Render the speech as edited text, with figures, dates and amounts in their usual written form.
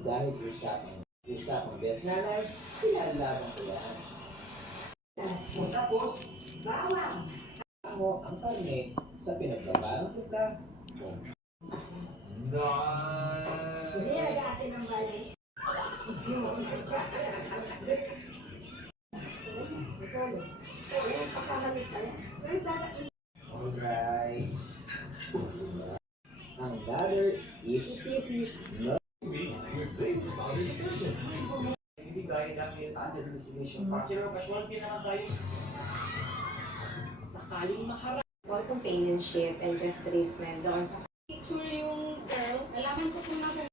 Dahil usapang best nanay, pinalaban ko yan. Tapos, bawang. Ako ang karne sa pinagbabalang kitla. Nice! Kasi nag-ate ng balay. Alright. Ang butter, easy-peasy, no? Hindi gaya dati yung under hallucination. Pero casualty naman tayo. Sakaling maharap. More companionship and just treatment doon sa Picture yung girl. Nalaman ko kung ako